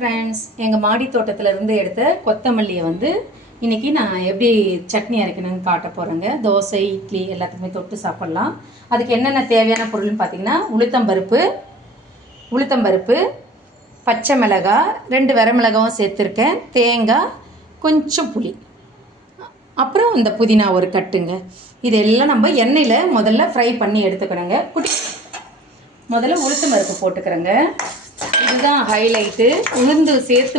Friends, எங்கள் மாடி தோட்டத்திலேருந்து எடுத்த கொத்தமல்லியை வந்து இன்றைக்கி நான் எப்படி சட்னி அரைக்கணும்னு காட்ட போகிறேங்க. தோசை, இட்லி எல்லாத்துக்குமே தொட்டு சாப்பிட்லாம். அதுக்கு என்னென்ன தேவையான பொருள்னு பார்த்தீங்கன்னா, உளுத்தம்பருப்பு, பச்சை மிளகாய், 2 வரமிளகாவும் சேர்த்துருக்கேன், தேங்காய், கொஞ்சம் புளி, அப்புறம் இந்த புதினா ஒரு கட்டுங்க. இதெல்லாம் நம்ம எண்ணெயில் முதல்ல ஃப்ரை பண்ணி எடுத்துக்கணுங்க. முதல்ல உளுத்தம்பருப்பு போட்டுக்கிறேங்க. இதுதான் ஹைலைட்டு. உளுந்து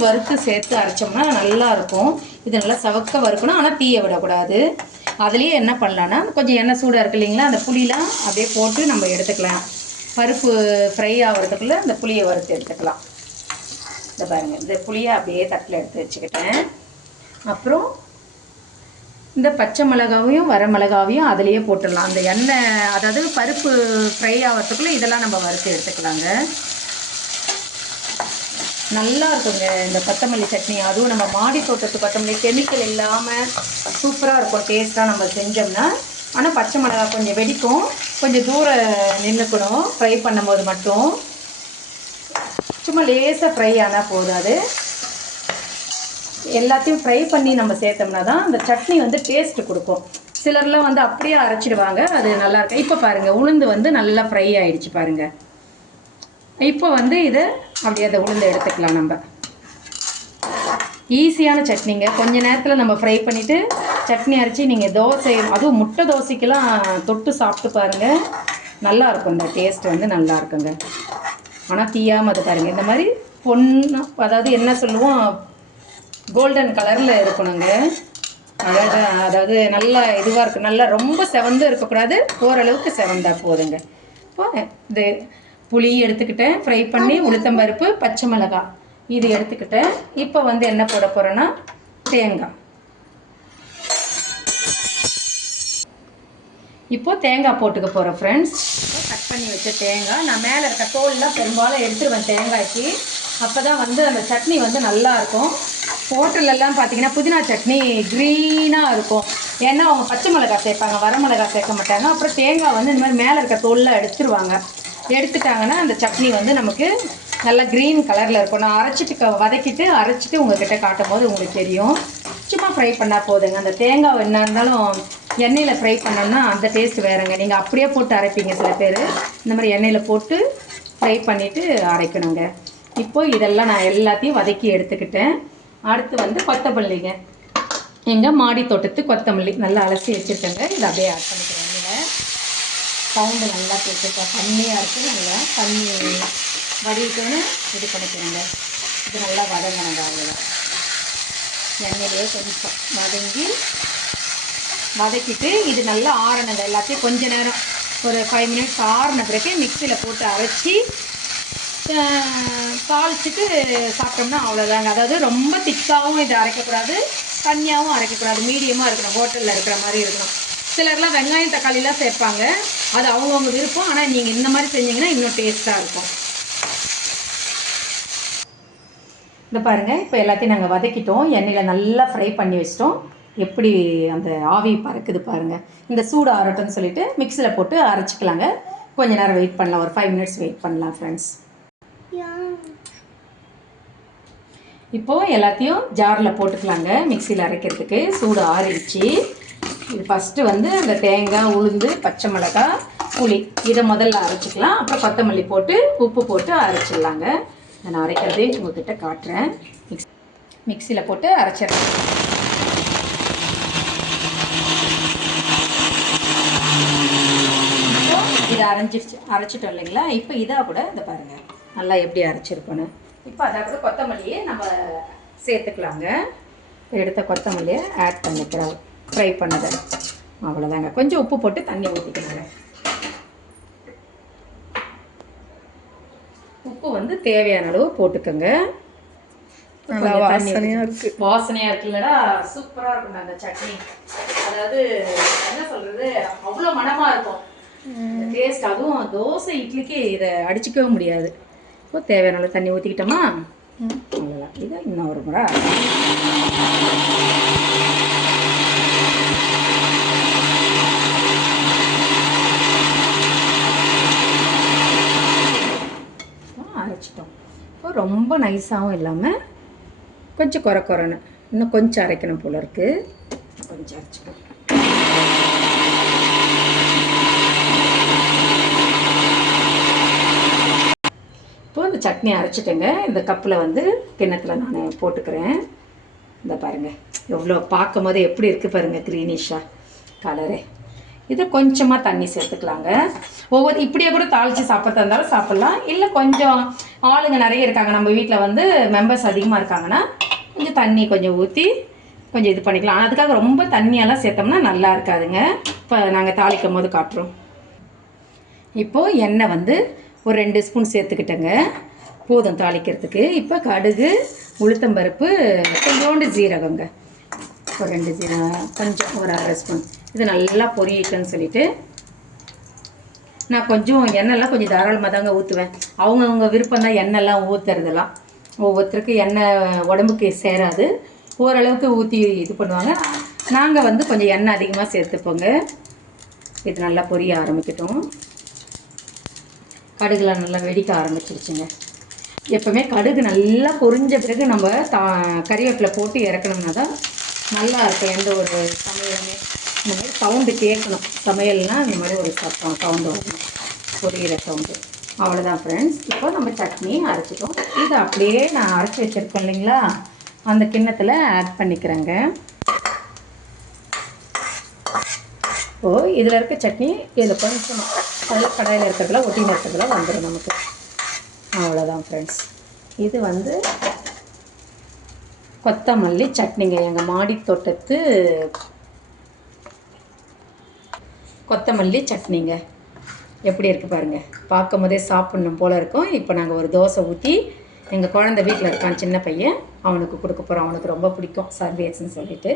வறுத்து அரைச்சோம்னா நல்லாயிருக்கும். இது நல்லா சவக்க வறுக்கணும், ஆனால் தீய விடக்கூடாது. அதுலேயே என்ன பண்ணலான்னா, கொஞ்சம் எண்ணெய் சூடாக இருக்கு இல்லைங்களா, அந்த புளிலாம் அப்படியே போட்டு நம்ம எடுத்துக்கலாம். பருப்பு ஃப்ரை ஆகிறதுக்குள்ளே அந்த புளியை வறுத்து எடுத்துக்கலாம். இந்த பாருங்கள், இந்த புளியை அப்படியே தட்டில் எடுத்து வச்சுக்கிட்டேன். அப்புறம் இந்த பச்சை மிளகாவையும் வரமிளகாவையும் அதிலேயே போட்டுடலாம். அந்த எண்ணெய், அதாவது பருப்பு ஃப்ரை ஆகிறதுக்குள்ளே இதெல்லாம் நம்ம வறுத்து எடுத்துக்கலாங்க. நல்லா இருக்குங்க இந்த கொத்தமல்லி சட்னி. அதுவும் நம்ம மாடி தோட்டத்து கொத்தமல்லி, கெமிக்கல் இல்லாமல் சூப்பராக இருக்கும் டேஸ்ட்டாக நம்ம செஞ்சோம்னா. ஆனால் பச்சை மிளகா கொஞ்சம் வெடிக்கும், கொஞ்சம் தூரம் நின்றுக்கணும் ஃப்ரை பண்ணும்போது மட்டும். சும்மா லேசாக ஃப்ரை ஆனால் போதாது. எல்லாத்தையும் ஃப்ரை பண்ணி நம்ம சேர்த்தோம்னா தான் அந்த சட்னி வந்து டேஸ்ட்டு கொடுக்கும். சிலர்லாம் வந்து அப்படியே அரைச்சிடுவாங்க, அது நல்லாயிருக்கும். இப்போ பாருங்கள், உளுந்து வந்து நல்லா ஃப்ரை ஆகிடுச்சு பாருங்கள். இப்போ வந்து இதை அப்படியே அதை உளுந்து எடுத்துக்கலாம். நம்ம ஈஸியான சட்னிங்க. கொஞ்ச நேரத்தில் நம்ம ஃப்ரை பண்ணிவிட்டு சட்னி அரைச்சி நீங்கள் தோசை, அதுவும் முட்டை தோசைக்கெல்லாம் தொட்டு சாப்பிட்டு பாருங்கள், நல்லாயிருக்கும். இந்த டேஸ்ட் வந்து நல்லா இருக்குங்க. ஆனால் தீயாமல் அது பாருங்கள், இந்த மாதிரி பொண்ணு, அதாவது என்ன சொல்லுவோம், கோல்டன் கலரில் இருக்கணுங்க. அதாவது நல்லா இதுவாக இருக்குது. நல்லா ரொம்ப செவந்து இருக்கக்கூடாது, ஓரளவுக்கு செவந்தா போதுங்க. இப்போ இது புளி எடுத்துக்கிட்டேன் ஃப்ரை பண்ணி, உளுத்தம்பருப்பு, பச்சை மிளகாய் இது எடுத்துக்கிட்டேன். இப்போ வந்து என்ன போட போகிறேன்னா, தேங்காய். இப்போது தேங்காய் போட்டுக்க போகிறேன் ஃப்ரெண்ட்ஸ். கட் பண்ணி வச்ச தேங்காய், நான் மேலே இருக்க தோல்லாம் பெரும்பாலும் எடுத்துருவேன் தேங்காய்க்கு. அப்போ தான் வந்து அந்த சட்னி வந்து நல்லாயிருக்கும். ஹோட்டலெல்லாம் பார்த்தீங்கன்னா புதினா சட்னி க்ரீனாக இருக்கும். ஏன்னா அவங்க பச்சை மிளகாய் சேர்ப்பாங்க, வரமிளகாய் சேர்க்க மாட்டாங்க. அப்புறம் தேங்காய் வந்து இந்த மாதிரி மேலே இருக்க தோல்லாம் எடுத்துட்டாங்கன்னா அந்த சட்னி வந்து நமக்கு நல்லா க்ரீன் கலரில் இருக்கும். நான் அரைச்சிட்டு உங்கள்கிட்ட காட்டும் போது உங்களுக்கு தெரியும். சும்மா ஃப்ரை பண்ணால் போதுங்க. அந்த தேங்காய் என்ன இருந்தாலும் எண்ணெயில் ஃப்ரை பண்ணோம்னா அந்த டேஸ்ட் வேறுங்க. நீங்கள் அப்படியே போட்டு அரைப்பீங்க சில பேர். இந்த மாதிரி எண்ணெயில் போட்டு ஃப்ரை பண்ணிவிட்டு அரைக்கணுங்க. இப்போது இதெல்லாம் நான் எல்லாத்தையும் வதக்கி எடுத்துக்கிட்டேன். அடுத்து வந்து கொத்தமல்லிங்க. எங்கள் மாடி தோட்டத்து கொத்தமல்லி நல்லா அலசி வச்சுருக்கேங்க. இதை அப்படியே ஆட் பண்ணிக்கிறேன். சவுண்டு நல்லா கேட்டுருக்கேன், தண்ணியாக இருக்குது. நல்லா தண்ணி வடிக்கணும்னு இது பண்ணிக்கிறேங்க. இது நல்லா வதங்கணுங்க. அவ்வளோதான், எண்ணெயிலே கொஞ்சம் வதக்கிட்டு இது நல்லா ஆறணுங்க. எல்லாத்தையும் கொஞ்ச நேரம் ஒரு 5 மினிட்ஸ் ஆறின பிறகு மிக்சியில் போட்டு அரைச்சி தாளிச்சிட்டு சாப்பிட்டோம்னா அவ்வளோதாங்க. அதாவது ரொம்ப திக்காகவும் இதை அரைக்கக்கூடாது, தண்ணியாகவும் அரைக்கக்கூடாது, மீடியமாக இருக்கணும். ஹோட்டலில் இருக்கிற மாதிரி இருக்கணும். சிலர்லாம் வெங்காயம் தக்காளிலாம் சேர்ப்பாங்க, அது அவங்கவுங்க விருப்பம். ஆனால் நீங்கள் இந்த மாதிரி செஞ்சிங்கன்னா இன்னும் டேஸ்ட்டாக இருக்கும். இந்த பாருங்கள், இப்போ எல்லாத்தையும் நாங்கள் வதக்கிட்டோம், எண்ணெயில் நல்லா ஃப்ரை பண்ணி வச்சிட்டோம். எப்படி அந்த ஆவி பறக்குது பாருங்கள். இந்த சூடு ஆறட்டும்னு சொல்லிவிட்டு மிக்சியில் போட்டு அரைச்சிக்கலாங்க. கொஞ்சம் நேரம் வெயிட் பண்ணலாம், ஒரு 5 மினிட்ஸ் வெயிட் பண்ணலாம் ஃப்ரெண்ட்ஸ். இப்போது எல்லாத்தையும் ஜாரில் போட்டுக்கலாங்க. மிக்சியில் அரைக்கிறதுக்கு சூடு ஆறிடுச்சு. இது ஃபஸ்ட்டு வந்து அந்த தேங்காய், உளுந்து, பச்சை மிளகாய், புளி இதை முதல்ல அரைச்சிக்கலாம். அப்புறம் கொத்தமல்லி போட்டு உப்பு போட்டு அரைச்சிடலாங்க. நான் அரைக்கிறதே உங்கள்கிட்ட காட்டுறேன். மிக்சியில் போட்டு அரைச்சிடுறேன். இதை அரைச்சிட்டோம் இல்லைங்களா. இப்போ இதாக கூட இதை பாருங்கள் நல்லா எப்படி அரைச்சிருக்கோன்னு. இப்போ அதாக கூட கொத்தமல்லியை நம்ம சேர்த்துக்கலாங்க. எடுத்த கொத்தமல்லியை ஆட் பண்ணிக்கிறோம், ஃப்ரை பண்ணதை. அவ்வளோதாங்க. கொஞ்சம் உப்பு போட்டு தண்ணி ஊற்றிக்கணுங்க. உப்பு வந்து தேவையான அளவு போட்டுக்கோங்க. வாசனையாக இருக்குல்லடா, சூப்பராக இருக்குங்க அந்த சட்னி. அதாவது என்ன சொல்கிறது, அவ்வளோ மனமாக இருக்கும் டேஸ்ட். அதுவும் தோசை, இட்லிக்கு இதை அடிச்சிக்கவே முடியாது. இப்போ தேவையான அளவு தண்ணி ஊற்றிக்கிட்டோமா, அவ்வளோதான். இதை இன்னும் ஒரு முறை அரைச்சிட்டோம். இப்போ ரொம்ப நைஸாகவும் இல்லாமல் கொஞ்சம் குறைன்னு இன்னும் கொஞ்சம் அரைக்கணும் போல இருக்குது. கொஞ்சம் அரைச்சிக்கணும். இப்போ இந்த சட்னி அரைச்சிட்டேங்க. இந்த கப்பில் வந்து கிண்ணத்தில் நான் போட்டுக்கிறேன். இந்த பாருங்கள் எவ்வளோ பார்க்கும் போது எப்படி இருக்குது பாருங்கள், க்ரீனிஷாக கலரு. இது கொஞ்சமாக தண்ணி சேர்த்துக்கலாங்க. இப்படியே கூட தாளித்து சாப்பிட்றதா இருந்தாலும் சாப்பிட்லாம். இல்லை கொஞ்சம் ஆளுங்க நிறைய இருக்காங்க நம்ம வீட்டில் வந்து மெம்பர்ஸ் அதிகமாக இருக்காங்கன்னா கொஞ்சம் தண்ணி கொஞ்சம் ஊற்றி கொஞ்சம் இது பண்ணிக்கலாம். ஆனால் அதுக்காக ரொம்ப தண்ணியெல்லாம் சேர்த்தோம்னா நல்லா இருக்காதுங்க. இப்போ நாங்கள் தாளிக்கும் போது காட்டுறோம். இப்போது எண்ணெய் வந்து ஒரு 2 ஸ்பூன் சேர்த்துக்கிட்டேங்க, போதும் தாளிக்கிறதுக்கு. இப்போ கடுகு, உளுத்தம்பருப்பு, கொஞ்சோண்டு ஜீரகங்க, ஒரு 2 ஜீரகம், கொஞ்சம் ஒரு 1/2 ஸ்பூன். இது நல்லா பொரியட்டுன்னு சொல்லிவிட்டு நான் கொஞ்சம் எண்ணெய்லாம் கொஞ்சம் தாராளமாக தாங்க ஊற்றுவேன். அவங்கவுங்க விருப்பம் தான் எண்ணெய்லாம் ஊற்றுறதெல்லாம். ஒவ்வொருத்தருக்கு எண்ணெய் உடம்புக்கு சேராது, ஓரளவுக்கு ஊற்றி இது பண்ணுவாங்க. நாங்கள் வந்து கொஞ்சம் எண்ணெய் அதிகமாக சேர்த்துப்போங்க. இது நல்லா பொரிய ஆரம்பிக்கட்டும். கடுகுலாம் நல்லா வெடிக்க ஆரம்பிச்சிருச்சுங்க. எப்போவுமே கடுகு நல்லா பொரிஞ்ச பிறகு நம்ம கறிவேப்பிலை போட்டு இறக்கணும்னா தான் நல்லா இருக்கும். எந்த ஒரு சமையலுமே இந்த மாதிரி சவுண்டு கேட்கணும். சமையல்னால் இந்த மாதிரி ஒரு சவுண்டு வரணும், பொரியிற சவுண்டு. அவ்வளோதான் ஃப்ரெண்ட்ஸ். இப்போ நம்ம சட்னி அரைச்சிட்டோம். இதை அப்படியே நான் அரைச்சி வச்சுருக்கேன் இல்லைங்களா, அந்த கிண்ணத்தில் ஆட் பண்ணிக்கிறேங்க. இப்போது இதில் இருக்க சட்னி இதில் கொஞ்சம் அதில் கடாயில் இருக்கிறதுல ஒட்டின இருக்கிறதுல வந்துடும் நமக்கு. அவ்வளோதான் ஃப்ரெண்ட்ஸ். இது வந்து கொத்தமல்லி சட்னிங்க, எங்கள் மாடி தோட்டத்து கொத்தமல்லி சட்னிங்க. எப்படி இருக்குது பாருங்கள், பார்க்கும் போதே சாப்பிட்ணும் போல் இருக்கும். இப்போ நாங்கள் ஒரு தோசை ஊற்றி எங்கள் குழந்தை வீட்டில் இருக்கான், சின்ன பையன், அவனுக்கு கொடுக்க போகிறோம். அவனுக்கு ரொம்ப பிடிக்கும் சர்வேஸ்ன்னு சொல்லிட்டு.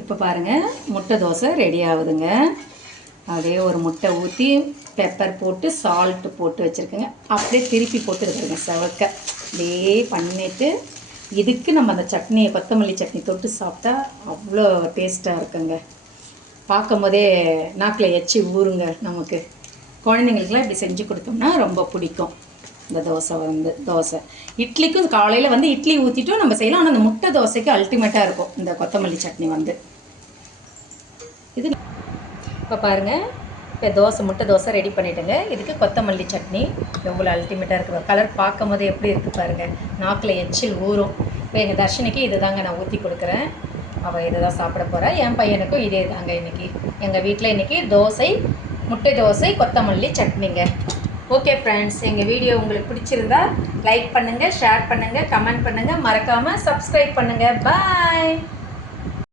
இப்போ பாருங்கள் முட்டை தோசை ரெடி ஆகுதுங்க. அப்படியே ஒரு முட்டை ஊற்றி பெப்பர் போட்டு சால்ட்டு போட்டு வச்சுருக்கேங்க. அப்படியே திருப்பி போட்டு இருக்குதுங்க செவக்க. அப்படியே பண்ணிவிட்டு இதுக்கு நம்ம அந்த சட்னியை கொத்தமல்லி சட்னி தொட்டு சாப்பிட்டா அவ்வளோ டேஸ்ட்டாக இருக்குங்க. பார்க்கும் போதே நாக்கில் எச்சி ஊறுங்க நமக்கு. குழந்தைங்களுக்குலாம் இப்படி செஞ்சு கொடுத்தோம்னா ரொம்ப பிடிக்கும். இந்த தோசை இட்லிக்கும் காலையில் வந்து இட்லி ஊற்றிட்டும் நம்ம செய்யலாம். ஆனால் அந்த முட்டை தோசைக்கு அல்டிமேட்டாக இருக்கும் இந்த கொத்தமல்லி சட்னி வந்து. இது இப்போ பாருங்கள், இப்போ முட்டை தோசை ரெடி பண்ணிவிட்டுங்க. இதுக்கு கொத்தமல்லி சட்னி எவ்வளோ அல்டிமேட்டாக இருக்குது. கலர் பார்க்கும் போது எப்படி இருக்குது பாருங்கள், நாக்கில் எச்சில் ஊறும். இப்போ எங்கள் தர்ஷினிக்கு இது தாங்க நான் ஊற்றி கொடுக்குறேன். அவள் இதை தான் சாப்பிட போகிறா. என் பையனுக்கும் இதே தாங்க இன்றைக்கி. எங்கள் வீட்டில் இன்றைக்கி தோசை, முட்டை தோசை, கொத்தமல்லி சட்னிங்க. ஓகே ஃப்ரெண்ட்ஸ், எங்கள் வீடியோ உங்களுக்கு பிடிச்சிருந்தா லைக் பண்ணுங்கள், ஷேர் பண்ணுங்கள், கமெண்ட் பண்ணுங்கள், மறக்காமல் சப்ஸ்கிரைப் பண்ணுங்கள். பாய்.